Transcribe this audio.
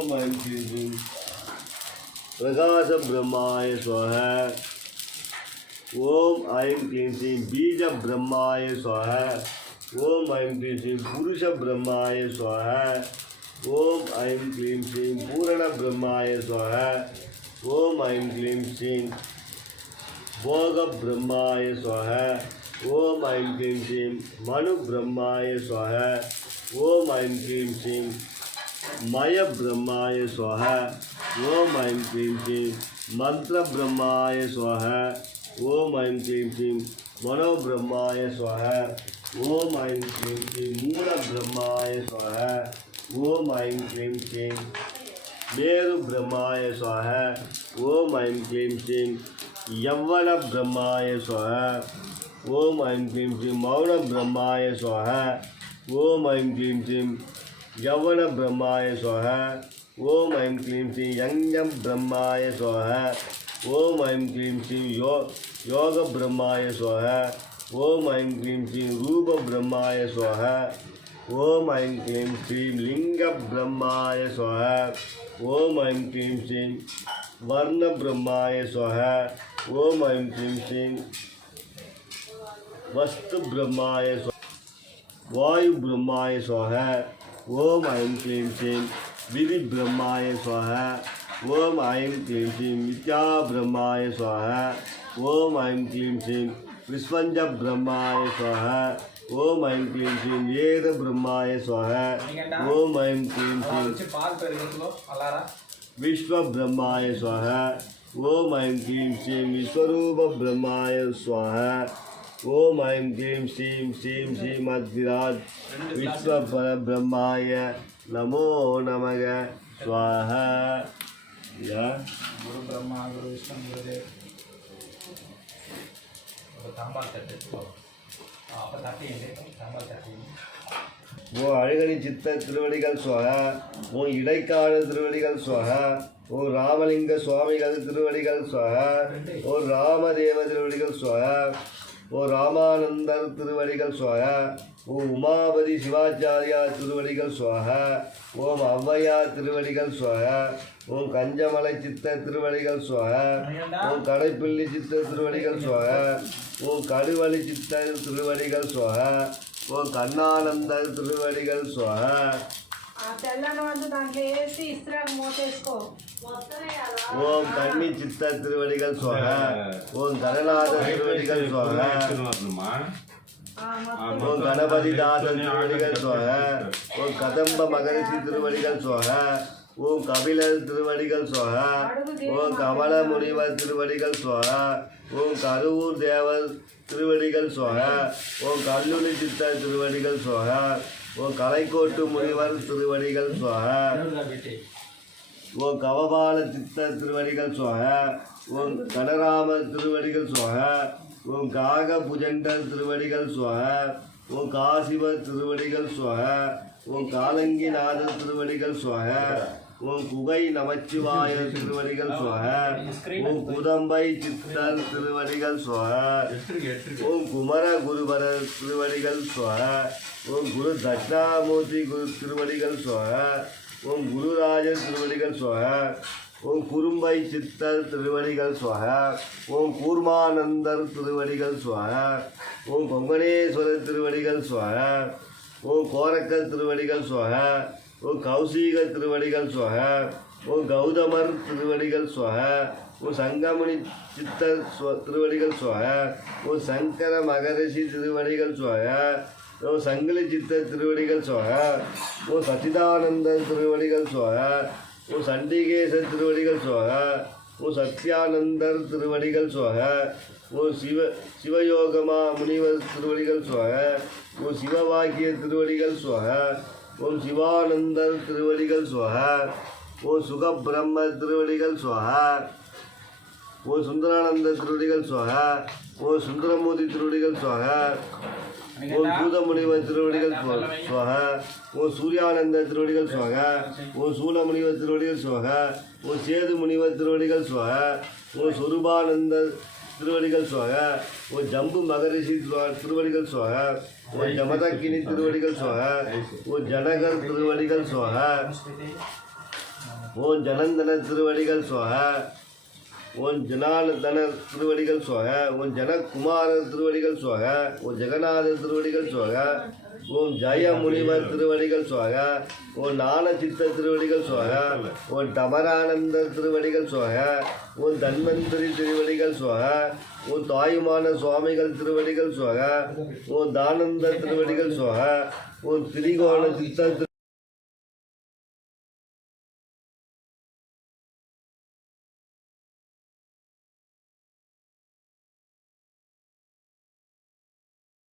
ओम ऐं क्लीं श्रीं प्रकाश ब्रह्माय स्वाहा। ओम ऐं क्लीं श्रीं बीज ब्रह्माय स्वाहा। ओम ऐं क्लीं श्रीं पुरुष ब्रह्माय स्वाहा। ओम ऐं क्लीं श्रीं पूर्ण ब्रह्माय स्वाहा। ओम ऐं क्लीं श्रीं भोग ब्रह्माय स्वाहा। ओम ऐं क्लीं श्रीं मनु ब्रह्माय स्वाहा। ओम ऐं क्लीं श्रीं मय ब्रह्माय स्वाहा। ओम ऐं क्लीं श्रीं मंत्र ब्रह्माय स्वाहा। ओम ऐं क्लीं श्रीं मनो ब्रह्माय स्वाहा। ओम ऐं क्लीं श्रीं मूल ब्रह्माय स्वाहा। ओम ऐं क्लीं श्रीं मेरु ब्रह्माय स्वाहा। ओम ऐं क्लीं श्रीं यौवन ब्रह्माय स्वाहा। ओम ऐं क्लीं श्रीं मौन ब्रह्माय स्वाहा। ओम ऐं क्लीं श्रीं यौवन ब्रह्माय स्वाहा। ओम ऐं क्लीं श्रीं यज्ञ ब्रह्माय स्वाहा। ओम ऐं क्लीं श्रीं योग ब्रह्माय स्वाहा। ओम ऐं क्लीं श्रीं रूप ब्रह्माय स्वाहा। ओम ऐं क्लीं श्रीं लिंग ब्रह्माय स्वाहा। ओम ऐं क्लीं श्रीं वर्ण ब्रह्माय स्वाहा। ओम ऐं क्लीं श्रीं वस्तु ब्रह्माय स्वाहा। वायु ब्रह्माय स्वाहा। ओम ऐं क्लीं श्रीं विधि ब्रह्माय स्वाहा। ओम ऐं क्लीं श्रीं विद्या ब्रह्माय स्वाहा। ओम ऐं क्लीं श्रीं विश्वंज ब्रह्माय स्वाहा। ओम ऐं क्लीं श्रीं वेद ब्रह्माय स्वाहा। ओम ऐं क्लीं श्रीं विश्व ब्रह्माय स्वाहा। ओम ऐं क्लीं श्रीं विश्वरूप ब्रह्माय स्वाहा। ओम ऐं क्लीं श्रीं श्रीं श्रीमद्विराज विश्व ब्रह्माय नमो नमः स्वाहा। या गुरु ब्रह्मा गुरु विष्णु गुरुदेव तांबाल तट्टु அப்போ தட்டிங்க தாம்பால் தட்டிங்க ஓ அழகனி சித்த திருவடிகள் சுவாகா. ஓ இடைக்கால திருவடிகள் சுவாகா. ஓ ராமலிங்க சுவாமிகள் திருவடிகள் சுவாகா. ஓ ராமதேவ திருவடிகள் சுவாகா. ஓ ராமானந்தர் திருவடிகள் சுவாகா. ஓ உமாபதி சிவாச்சாரியா திருவடிகள் சுவாகா. ஓம் ஔவையா திருவடிகள் சுவாகா. ஓம் கஞ்சமலை சித்த திருவடிகள் சுவாகா. ஓம் கடைப்பிள்ளி சித்த திருவடிகள் சுவாகா. ஓம் கடுவழி சித்த திருவடிகள் சுவாகா. ஓம் கண்ணானந்தர் திருவடிகள் சுவாகா. ஓம் கன்னி சித்த திருவடிகள் சுவாகா. ஓம் கணநாத திருவடிகள் சுவாகா. ஓம் கணபதி தாசன் திருவடிகள் சுவாகா. ஓம் கதம்ப மகரிஷி திருவடிகள் சுவாகா. ஓம் கபிலர் திருவடிகள் சுவாகா. ஓம் கமல முனிவர் திருவடிகள் சுவாகா. ஓம் கருவூர் தேவர் திருவடிகள் சுவாகா. ஓம் கல்லுனி சித்த திருவடிகள் சுவாகா. ஓம் கலைக்கோட்டு முனிவர் திருவடிகள் சுவாகா. ஓம் கவபால சித்த திருவடிகள் சுவாகா. ஓம் கனராமர் திருவடிகள் சுவாகா. ஓம் காக புஜண்டர் திருவடிகள் சுவாகா. ஓம் காசிவ திருவடிகள் சுவாகா. ஓம் காலங்கிநாதர் திருவடிகள் சுவாகா. ஓம் குகை நமச்சிவாய திருவடிகள் சுவாகா. ஓம் குதம்பை சித்தர் திருவடிகள் சுவாகா. ஓம் குமர குருபரர் திருவடிகள் சுவாகா. ஓம் குரு தட்சிணாமூர்த்தி குரு திருவடிகள் சுவாகா. ஓம் குருராஜர் திருவடிகள் சுவாகா. ஓம் குறும்பை சித்தர் திருவடிகள் சுவாகா. ஓம் கூர்மானந்தர் திருவடிகள் சுவாகா. ஓம் கொங்கணேஸ்வரர் திருவடிகள் சுவாகா. ஓம் கோரக்கர் திருவடிகள் சுவாகா. ஓம் கௌசிக திருவடிகள் சுவாகா. ஓம் கௌதமர் திருவடிகள் சுவாகா. ஓம் சங்கமுனி சித்தர் திருவடிகள் சுவாகா. ஓம் சங்கர மகரிஷி திருவடிகள் சுவாகா. ஓம் சங்கிலி சித்தர் திருவடிகள் சுவாகா. ஓம் சச்சிதானந்தர் திருவடிகள் சுவாகா. ஓம் சண்டிகேசர் திருவடிகள் சுவாகா. ஓம் சத்யானந்தர் திருவடிகள் சுவாகா. ஓம் சிவயோகமா முனிவர் திருவடிகள் சுவாகா. ஓம் சிவவாக்கிய திருவடிகள் சுவாகா. ஓம் சிவானந்தர் திருவடிகள் சுவாகா. ஓம் சுகபிரம்ம திருவடிகள் சுவாகா. ஓம் சுந்தரானந்த திருவடிகள் சுவாகா. ஓம் சுந்தரமூர்த்தி திருவடிகள் சுவாகா. ஓம் பூதமுனிவர் திருவடிகள் சுவாகா. ஓம் சூர்யானந்த திருவடிகள் சுவாகா. ஓம் சூலமுனிவர் திருவடிகள் சுவாகா. ஓம் சேது முனிவர் திருவடிகள் சுவாகா. ஓம் சொரூபானந்த திருவடிகள் சுவாகா. ஓம் ஜம்பு மகரிஷி திருவடிகள் சுவாகா. ஓம் ஜமதக்கினி திருவடிகள் சுவாகா. ஓம் ஜனகர் திருவடிகள் சுவாகா. ஓம் ஜனந்தன திருவடிகள் சுவாக. ஓம் ஜனார்தன திருவடிகள் சுவாக. ஓம் ஜனகுமார திருவடிகள் சுவாக. ஓம் ஜெகநாத திருவடிகள் சுவாக. ஓம் ஜெய முனிவர் திருவடிகள் சுவாக. ஓம் ஞானசித்த திருவடிகள் சுவாக. ஓம் டமரானந்த திருவடிகள் சுவாக. ஓம் தன்வந்திரி திருவடிகள் சுவாக. ஓம் தாயுமான சுவாமிகள் திருவடிகள் சுவாக. ஓம் தானந்த திருவடிகள் சுவாக. ஓம் திரிகோண சித்த